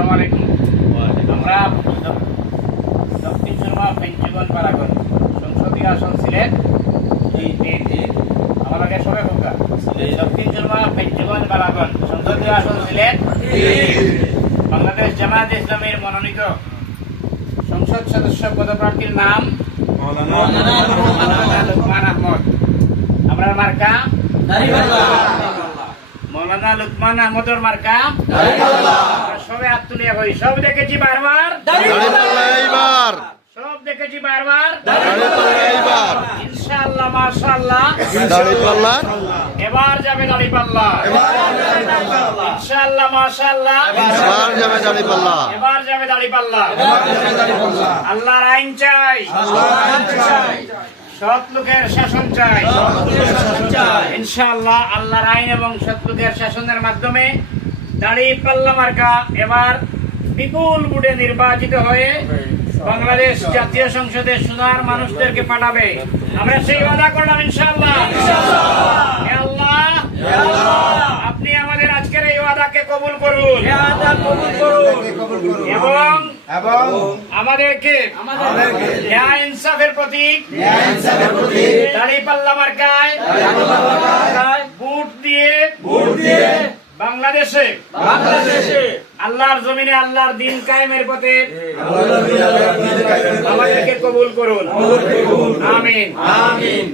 আসসালামু আলাইকুম। আমরা শর্মা সংসদীয় আসন সিলেট আমার আগে সবাই হোক শর্মা সংসদীয় আসন সিলেট বাংলাদেশ জামায়াত ইসলামের মনোনীত সংসদ সদস্য পদপ্রার্থীর নাম মৌলানা আহমদ। আমরা মার্কা মৌলানা লুকমান আহমদের মার্কা। সবে হাত তুলিয়া কই সব দেখেছি বারবার। সব দেখেছি বারবার। ইনশাআল্লাহ মাশাআল্লাহ। দাঁড়িপাল্লা এবার যাবে দাঁড়িপাল্লা ইনশাআল্লাহ মাশাআল্লাহ। এবার যাবে দাঁড়িপাল্লা এবার যাবে দাঁড়িপাল্লা আল্লাহর আইন চাই। সৎ লোকের শাসন চাই। ইনশাআল্লাহ আল্লাহর আইন এবং সৎ লোকের শাসনের মাধ্যমে দাঁড়িপাল্লা মার্কা এবার বিপুল বুটে নির্বাচিত হয়ে বাংলাদেশ জাতীয় সংসদে সোনার মানুষদেরকে পাঠাবে। আমরা সেই ওয়াদা করলাম ইনশাআল্লাহ। আল্লাহ আপনি আমাদের আজকের এই ওয়াদাকে কবুল করুন। এবং আমাদেরকে ন্যায় ইনসাফের প্রতীক। দাড়ি পাল্লা মার্কায়। ভোট দিয়ে বাংলাদেশে। আল্লাহর জমিনে আল্লাহর দিন কায়েমের পথে আমাদেরকে কবুল করুন। আমিন। আমিন।